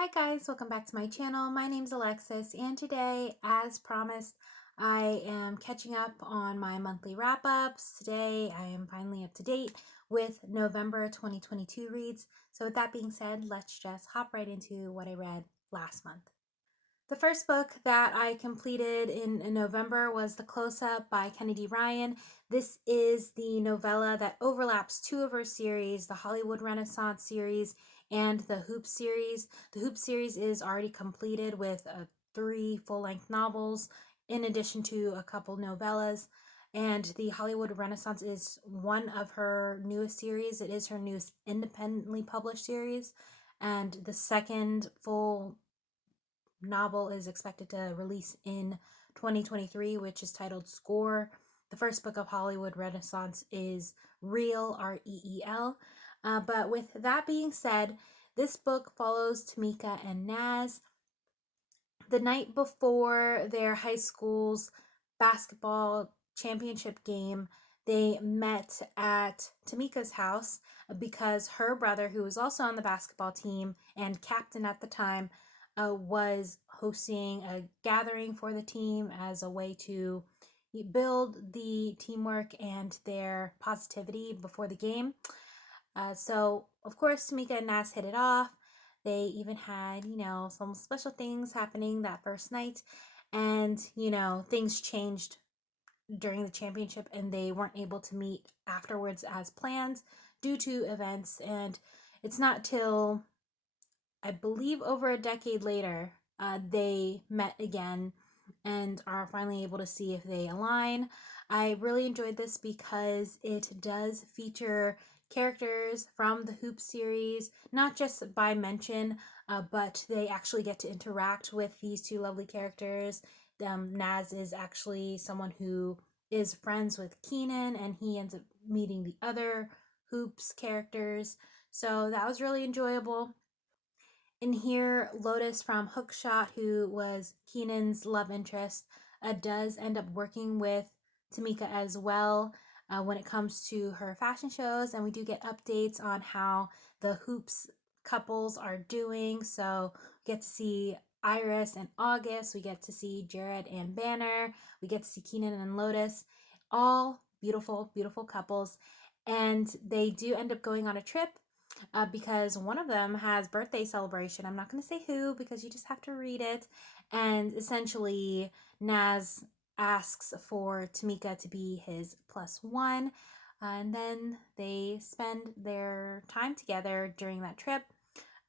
Hi guys, welcome back to my channel. My name's Alexis, and today, as promised, I am catching up on my monthly wrap-ups. Today I am finally up to date with November 2022 reads. So with that being said, let's just hop right into what I read last month. The first book that I completed in November was The Close-Up by Kennedy Ryan. This is the novella that overlaps two of her series, the Hollywood Renaissance series and the Hoop series. The Hoop series is already completed with 3 full-length novels in addition to a couple novellas. And the Hollywood Renaissance is one of her newest series. It is her newest independently published series. And the second full novel is expected to release in 2023, which is titled Score. The first book of Hollywood Renaissance is Reel, R-E-E-L. But with that being said, this book follows Tamika and Naz the night before their high school's basketball championship game. They met at Tamika's house because her brother, who was also on the basketball team and captain at the time, was hosting a gathering for the team as a way to build the teamwork and their positivity before the game. So, of course, Tamika and Nas hit it off. They even had, some special things happening that first night. And, things changed during the championship and they weren't able to meet afterwards as planned due to events. And it's not till, I believe, over a decade later, they met again and are finally able to see if they align. I really enjoyed this because it does feature characters from the Hoop series, not just by mention, but they actually get to interact with these two lovely characters. Naz is actually someone who is friends with Keenan, and he ends up meeting the other Hoops characters. So that was really enjoyable. In here, Lotus from Hookshot, who was Keenan's love interest, does end up working with Tamika as well when it comes to her fashion shows, and we do get updates on how the Hoops couples are doing. So we get to see Iris and August, we get to see Jared and Banner, we get to see Keenan and Lotus, all beautiful, beautiful couples, and they do end up going on a trip because one of them has birthday celebration. I'm not going to say who because you just have to read it. And essentially, Naz asks for Tamika to be his plus one. And then they spend their time together during that trip.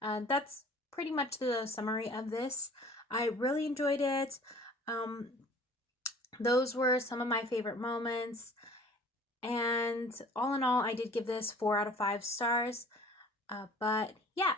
That's pretty much the summary of this. I really enjoyed it. Um, those were some of my favorite moments. And all in all, I did give this 4 out of 5 stars. But yeah,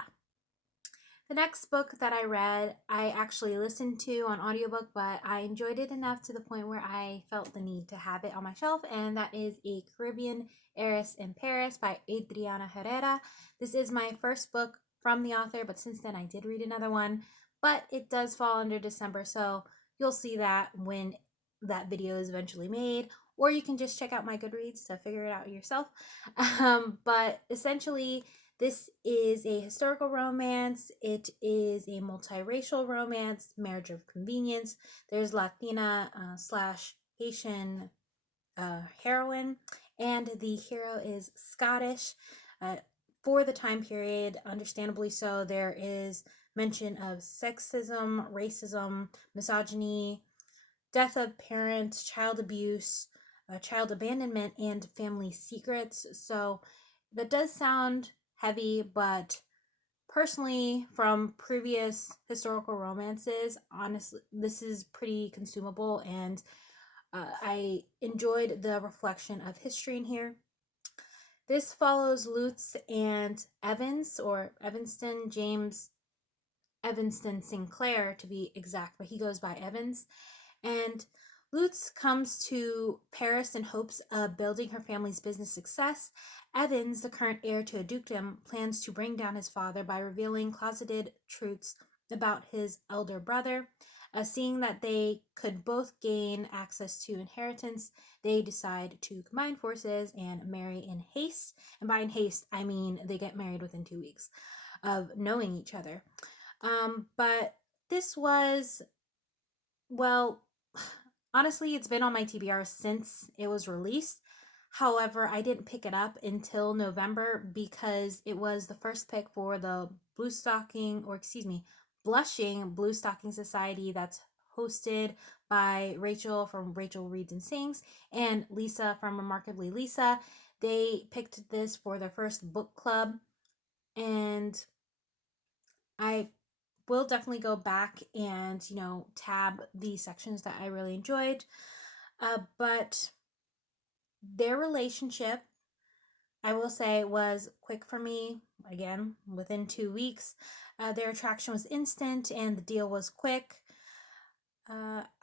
the next book that I read, I actually listened to on audiobook, but I enjoyed it enough to the point where I felt the need to have it on my shelf, and that is A Caribbean Heiress in Paris by Adriana Herrera. This is my first book from the author, but since then I did read another one, but it does fall under December, so you'll see that when that video is eventually made, or you can just check out my Goodreads to figure it out yourself. But essentially, this is a historical romance. It is a multiracial romance, marriage of convenience. There's Latina slash Haitian heroine, and the hero is Scottish. Uh, for the time period, understandably so, there is mention of sexism, racism, misogyny, death of parents, child abuse, child abandonment, and family secrets. So that does sound heavy, but personally, from previous historical romances, honestly, this is pretty consumable, and I enjoyed the reflection of history in here. This follows Lutz and Evans, or Evanston, James Evanston Sinclair to be exact, but he goes by Evans. And Lutz comes to Paris in hopes of building her family's business success. Evans, the current heir to a dukedom, plans to bring down his father by revealing closeted truths about his elder brother. Seeing that they could both gain access to inheritance, they decide to combine forces and marry in haste. And by in haste, I mean they get married within 2 weeks of knowing each other. But this was, well, honestly, it's been on my TBR since it was released. However, I didn't pick it up until November because it was the first pick for the Blushing Blue Stocking Society that's hosted by Rachel from Rachel Reads and Sings and Lisa from Remarkably Lisa. They picked this for their first book club, and I will definitely go back and, tab the sections that I really enjoyed. But their relationship, I will say, was quick for me. Again, within 2 weeks, their attraction was instant and the deal was quick.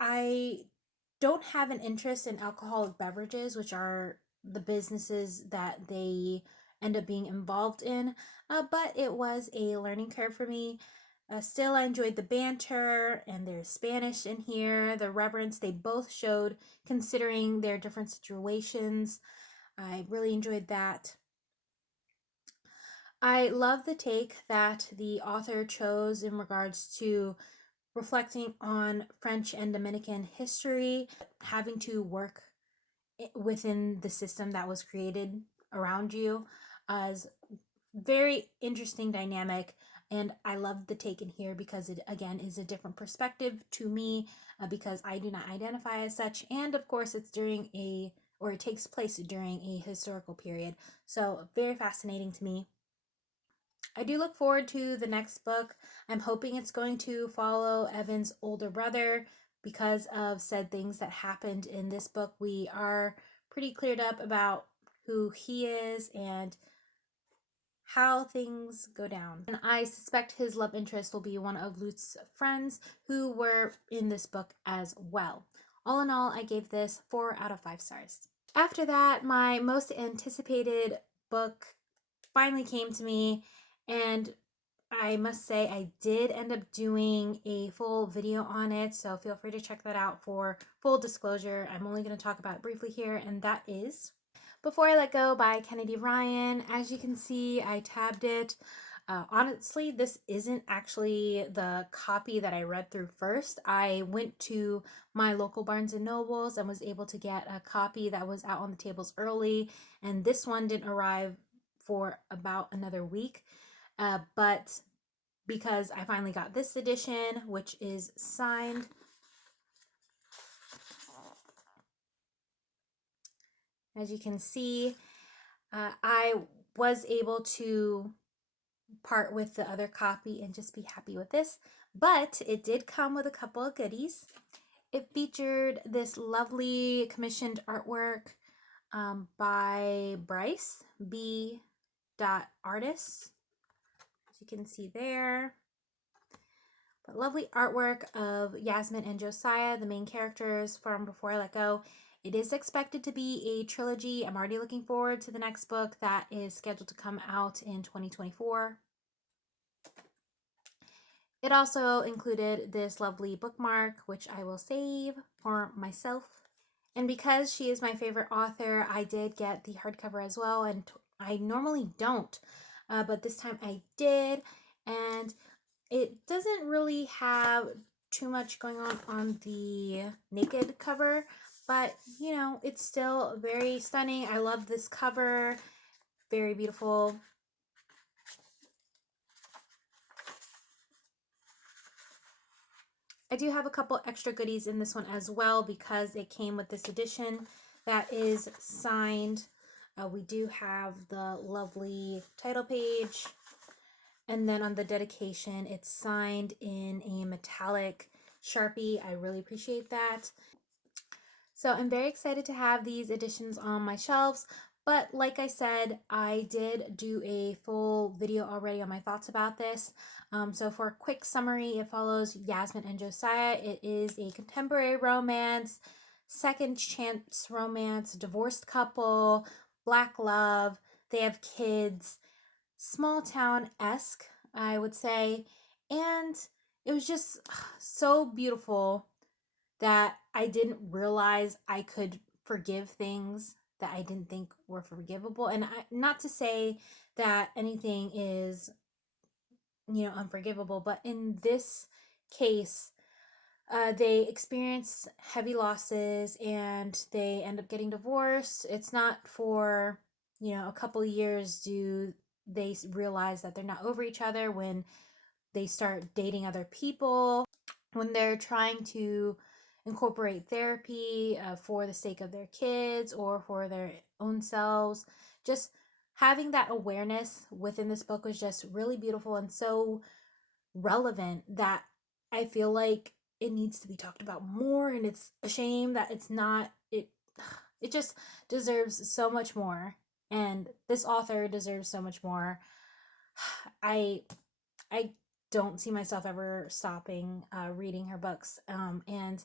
I don't have an interest in alcoholic beverages, which are the businesses that they end up being involved in, but it was a learning curve for me. Still, I enjoyed the banter, and there's Spanish in here, the reverence they both showed considering their different situations. I really enjoyed that. I love the take that the author chose in regards to reflecting on French and Dominican history, having to work within the system that was created around you, as very interesting dynamic. And I love the take in here because it again is a different perspective to me, because I do not identify as such, and of course it takes place during a historical period, so very fascinating to me. I do look forward to the next book. I'm hoping it's going to follow Evan's older brother because of said things that happened in this book. We are pretty cleared up about who he is and how things go down. And I suspect his love interest will be one of Lute's friends who were in this book as well. All in all, I gave this 4 out of 5 stars. After that, my most anticipated book finally came to me, and I must say I did end up doing a full video on it, so feel free to check that out for full disclosure. I'm only going to talk about it briefly here, and that is Before I Let Go by Kennedy Ryan. As you can see, I tabbed it. Honestly, this isn't actually the copy that I read through first. I went to my local Barnes and Nobles and was able to get a copy that was out on the tables early, and this one didn't arrive for about another week. But because I finally got this edition, which is signed, as you can see, I was able to part with the other copy and just be happy with this. But it did come with a couple of goodies. It featured this lovely commissioned artwork by Bryce B. Artist, as you can see there. But lovely artwork of Yasmin and Josiah, the main characters from Before I Let Go. It is expected to be a trilogy. I'm already looking forward to the next book that is scheduled to come out in 2024. It also included this lovely bookmark, which I will save for myself. And because she is my favorite author, I did get the hardcover as well, and I normally don't, but this time I did, and it doesn't really have too much going on the naked cover, but it's still very stunning. I love this cover, very beautiful. I do have a couple extra goodies in this one as well because it came with this edition that is signed. We do have the lovely title page, and then on the dedication, it's signed in a metallic Sharpie. I really appreciate that. So I'm very excited to have these editions on my shelves. But like I said, I did do a full video already on my thoughts about this. So for a quick summary, it follows Yasmin and Josiah. It is a contemporary romance, second chance romance, divorced couple, black love. They have kids, small town-esque, I would say. And it was just so beautiful that I didn't realize I could forgive things that I didn't think were forgivable. And not to say that anything is unforgivable. But in this case, they experience heavy losses and they end up getting divorced. It's not for, a couple years do they realize that they're not over each other when they start dating other people, when they're trying to incorporate therapy for the sake of their kids or for their own selves. Just having that awareness within this book was just really beautiful and so relevant that I feel like it needs to be talked about more, and it's a shame that it's not. It just deserves so much more, and this author deserves so much more. I I don't see myself ever stopping reading her books, and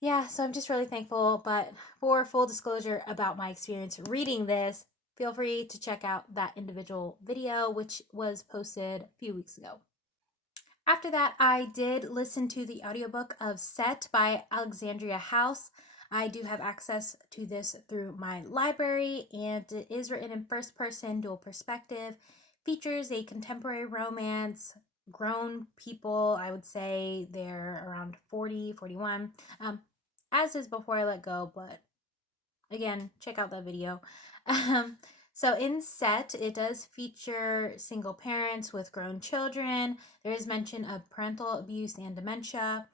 yeah, so I'm just really thankful. But for full disclosure about my experience reading this, feel free to check out that individual video, which was posted a few weeks ago. After that, I did listen to the audiobook of Set by Alexandria House. I do have access to this through my library, and it is written in first person dual perspective, features a contemporary romance, grown people. I would say they're around 40, 41, as is Before I Let Go, but again, check out that video. So in Set, it does feature single parents with grown children. There is mention of parental abuse and dementia.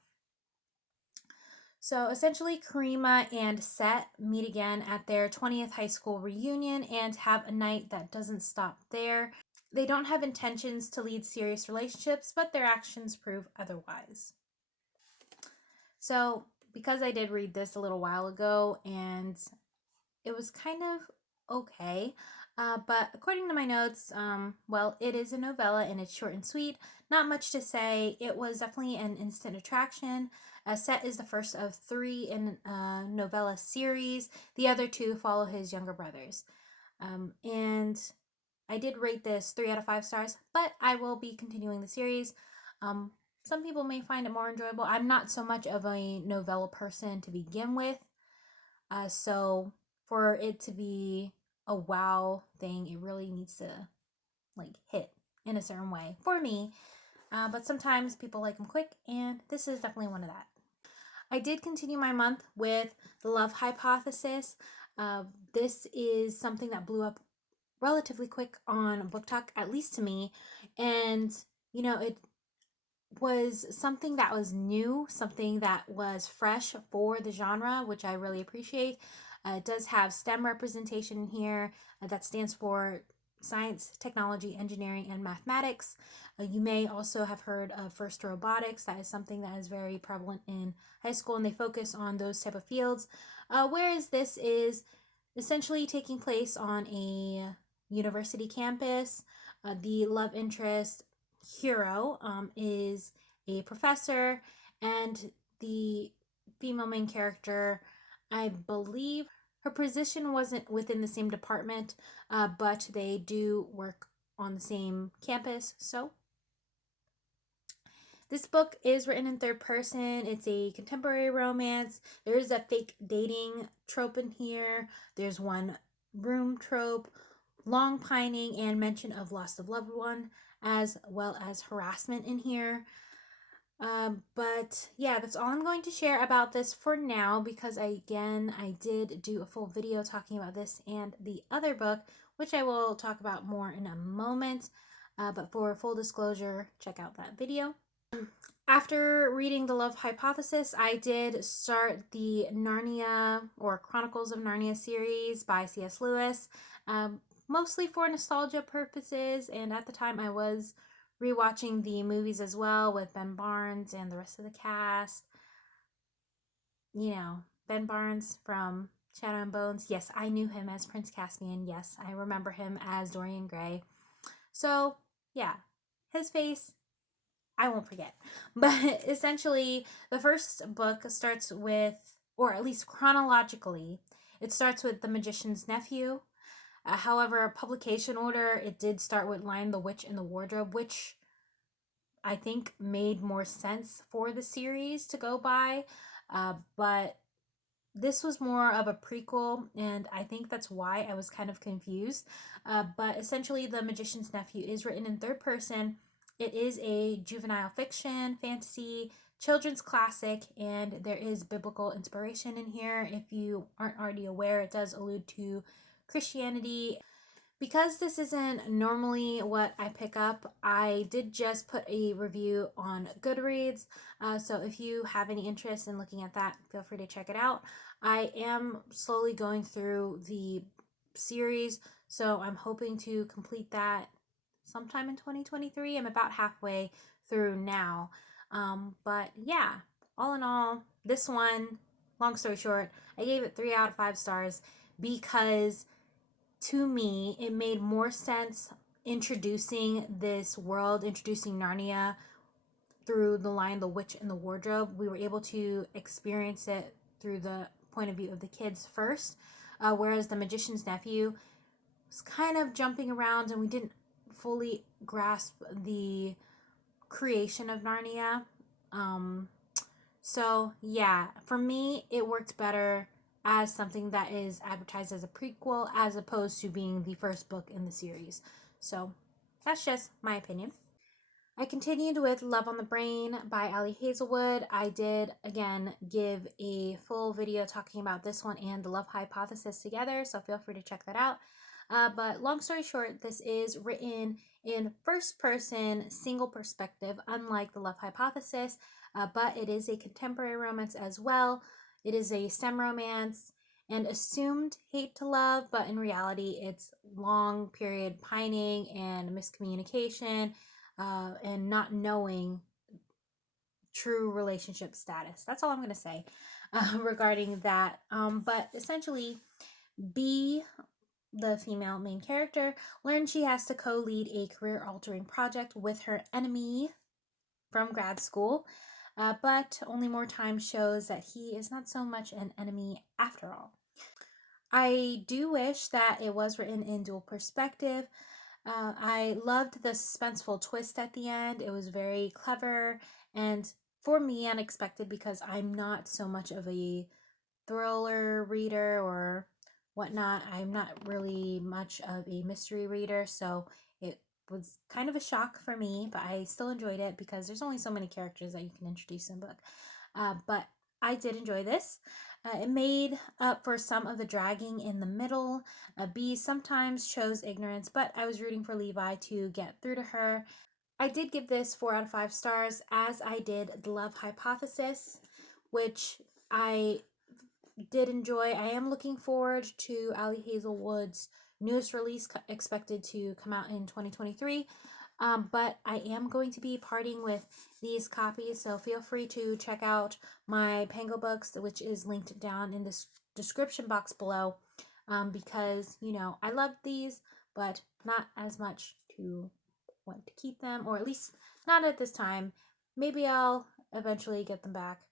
So essentially, Karima and Set meet again at their 20th high school reunion and have a night that doesn't stop there. They don't have intentions to lead serious relationships, but their actions prove otherwise. So, because I did read this a little while ago and it was kind of okay. But according to my notes, it is a novella and it's short and sweet. Not much to say. It was definitely an instant attraction. Set is the first of 3 in a novella series. The other 2 follow his younger brothers. And I did rate this 3 out of 5 stars, but I will be continuing the series. Some people may find it more enjoyable. I'm not so much of a novella person to begin with. So for it to be a wow thing, it really needs to hit in a certain way for me. But sometimes people like them quick, and this is definitely one of that. I did continue my month with The Love Hypothesis. This is something that blew up relatively quick on BookTok, at least to me, and it was something that was new, something that was fresh for the genre, which I really appreciate. It does have STEM representation here. That stands for science, technology, engineering, and mathematics. You may also have heard of FIRST Robotics. That is something that is very prevalent in high school, and they focus on those type of fields. Whereas this is essentially taking place on a university campus. The love interest Hero is a professor, and the female main character, I believe her position wasn't within the same department, but they do work on the same campus. So this book is written in third person. It's a contemporary romance. There is a fake dating trope in here. There's one room trope, long pining, and mention of loss of loved one, as well as harassment in here. But yeah, that's all I'm going to share about this for now, because I did do a full video talking about this and the other book, which I will talk about more in a moment. But for full disclosure, check out that video. After reading The Love Hypothesis, I did start the Narnia or Chronicles of Narnia series by C.S. Lewis, mostly for nostalgia purposes, and at the time I was rewatching the movies as well with Ben Barnes and the rest of the cast. Ben Barnes from Shadow and Bones. Yes, I knew him as Prince Caspian. Yes, I remember him as Dorian Gray. So, yeah, his face, I won't forget. But essentially, the first book starts with, or at least chronologically, it starts with The Magician's Nephew. However, publication order, it did start with Lion, the Witch, and the Wardrobe, which I think made more sense for the series to go by. But this was more of a prequel, and I think that's why I was kind of confused. But essentially, The Magician's Nephew is written in third person. It is a juvenile fiction, fantasy, children's classic, and there is biblical inspiration in here. If you aren't already aware, it does allude to Christianity. Because this isn't normally what I pick up, I did just put a review on Goodreads. So if you have any interest in looking at that, feel free to check it out. I am slowly going through the series, so I'm hoping to complete that sometime in 2023. I'm about halfway through now. But yeah, all in all, this one, long story short, I gave it 3 out of 5 stars because to me, it made more sense introducing this world, introducing Narnia through The Lion, the Witch, and the Wardrobe. We were able to experience it through the point of view of the kids first, whereas The Magician's Nephew was kind of jumping around and we didn't fully grasp the creation of Narnia. So, yeah, for me, it worked better as something that is advertised as a prequel as opposed to being the first book in the series. So, that's just my opinion. I continued with Love on the Brain by Ali Hazelwood. I did, again, give a full video talking about this one and the Love Hypothesis together, so feel free to check that out. But long story short, this is written in first person, single perspective, unlike the Love Hypothesis, but it is a contemporary romance as well. It is a STEM romance and assumed hate to love, but in reality, it's long period pining and miscommunication and not knowing true relationship status. That's all I'm going to say regarding that. But essentially, B, the female main character, learns she has to co-lead a career-altering project with her enemy from grad school, but only more time shows that he is not so much an enemy after all. I do wish that it was written in dual perspective. I loved the suspenseful twist at the end. It was very clever and for me unexpected because I'm not so much of a thriller reader or whatnot. I'm not really much of a mystery reader, so it was kind of a shock for me, but I still enjoyed it because there's only so many characters that you can introduce in a book. But I did enjoy this. It made up for some of the dragging in the middle. B sometimes chose ignorance, but I was rooting for Levi to get through to her. I did give this 4 out of 5 stars, as I did The Love Hypothesis, which I did enjoy. I am looking forward to Ali Hazelwood's newest release, expected to come out in 2023. But I am going to be parting with these copies, so feel free to check out my Pango Books, which is linked down in the description box below, because, you know, I love these, but not as much to want to keep them, or at least not at this time. Maybe I'll eventually get them back.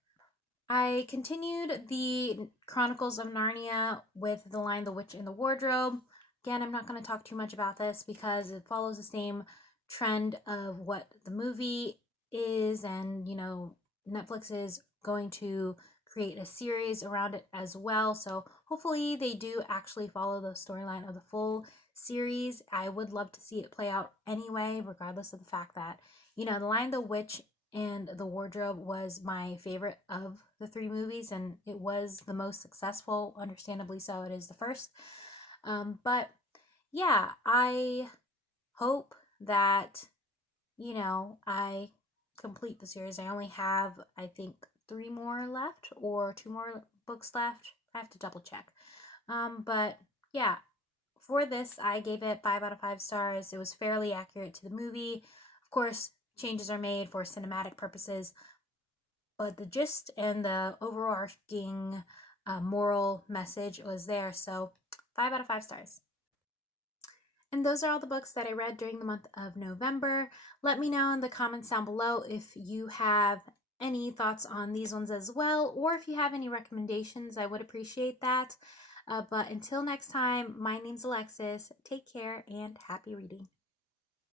I continued the Chronicles of Narnia with The Lion, the Witch, and the Wardrobe. Again, I'm not going to talk too much about this because it follows the same trend of what the movie is, and, you know, Netflix is going to create a series around it as well. So hopefully they do actually follow the storyline of the full series. I would love to see it play out anyway, regardless of the fact that, you know, The Lion, the Witch, and The Wardrobe was my favorite of the 3 movies, and it was the most successful, understandably so. It is the first. But yeah, I hope that, you know, I complete the series. I only have, I think, 3 more left or 2 more books left. I have to double check. But yeah, for this, I gave it 5 out of 5 stars. It was fairly accurate to the movie. Of course, changes are made for cinematic purposes, but the gist and the overarching moral message was there. So 5 out of 5 stars. And those are all the books that I read during the month of November. Let me know in the comments down below if you have any thoughts on these ones as well, or if you have any recommendations. I would appreciate that. But until next time, my name's Alexis. Take care and happy reading.